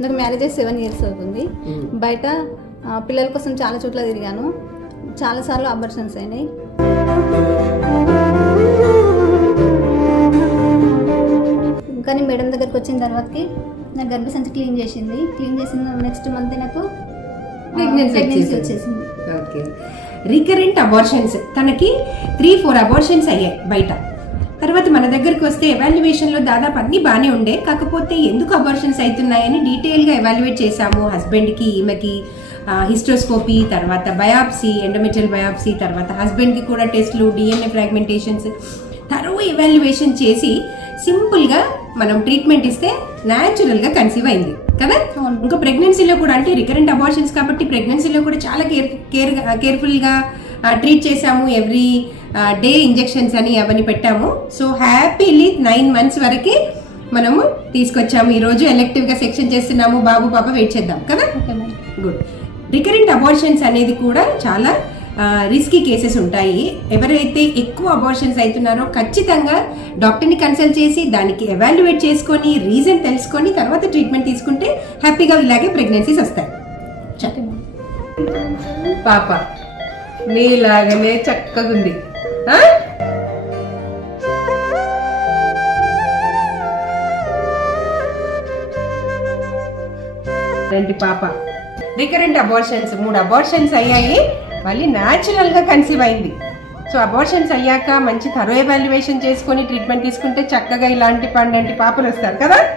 నాకు మ్యారేజ్ అయ్యి seven years అవుతుంది. బయట పిల్లల కోసం చాలా చోట్ల తిరిగాను. చాలాసార్లు అబర్షన్స్ అయినాయి. కానీ మేడం దగ్గరికి వచ్చిన తర్వాతకి నా గర్భసంచి క్లీన్ చేసింది. క్లీన్ చేసిన నెక్స్ట్ మంత్ నాకు ప్రెగ్నెన్సీ వచ్చేసింది. వచ్చేసింది. ఓకే. రికరెంట్ అబార్షన్స్ తనకి త్రీ ఫోర్ అబార్షన్స్ అయ్యాయి బయట. తర్వాత మన దగ్గరికి వస్తే ఎవాల్యుయేషన్లో దాదాపు అన్నీ బాగానే ఉండే. కాకపోతే ఎందుకు అబార్షన్స్ అవుతున్నాయని డీటెయిల్గా ఎవాల్యుయేట్ చేశాము. హస్బెండ్కి ఈమెకి హిస్టోస్కోపీ తర్వాత బయాప్సీ ఎండోమెట్రియల్ బయాప్సీ తర్వాత హస్బెండ్కి కూడా టెస్ట్లు డిఎన్ఏ ఫ్రాగ్మెంటేషన్స్ తరువు ఎవాల్యుయేషన్ చేసి సింపుల్గా మనం ట్రీట్మెంట్ ఇస్తే న్యాచురల్గా కన్సీవ్ అయింది. కదా. ఇంకా ప్రెగ్నెన్సీలో కూడా అంటే రికరెంట్ అబార్షన్స్ కాబట్టి ప్రెగ్నెన్సీలో కూడా చాలా కేర్ కేర్ కేర్ఫుల్గా ట్రీట్ చేసాము ఎవ్రీ డే ఇంజెక్షన్స్ అని అవన్నీ పెట్టాము. సో హ్యాపీలీ నైన్ మంత్స్ వరకు మనము తీసుకొచ్చాము. ఈరోజు ఎలెక్టివ్గా సెక్షన్ చేస్తున్నాము. బాబు పాప వెయిట్ చేద్దాం కదా? గుడ్ రికరెంట్ అబార్షన్స్ అనేది కూడా చాలా రిస్కీ కేసెస్ ఉంటాయి. ఎవరైతే ఎక్కువ అబార్షన్స్ అవుతున్నారో ఖచ్చితంగా డాక్టర్ని కన్సల్ట్ చేసి దానికి ఎవాల్యుయేట్ చేసుకొని రీజన్ తెలుసుకొని తర్వాత ట్రీట్మెంట్ తీసుకుంటే హ్యాపీగా ఇలాగే ప్రెగ్నెన్సీస్ వస్తాయి. పాప. నీలాగనే చక్కగుంది. రండి పాప. రికరెంట్ అబార్షన్స్ మూడు అబార్షన్స్ అయ్యాయి. మళ్ళీ న్యాచురల్గా కన్సీవ్ అయింది. సో అబార్షన్స్ అయ్యాక మంచి థరో ఎవాల్యుయేషన్ చేసుకొని ట్రీట్మెంట్ తీసుకుంటే చక్కగా ఇలాంటి పండంటి పాపలు వస్తారు కదా?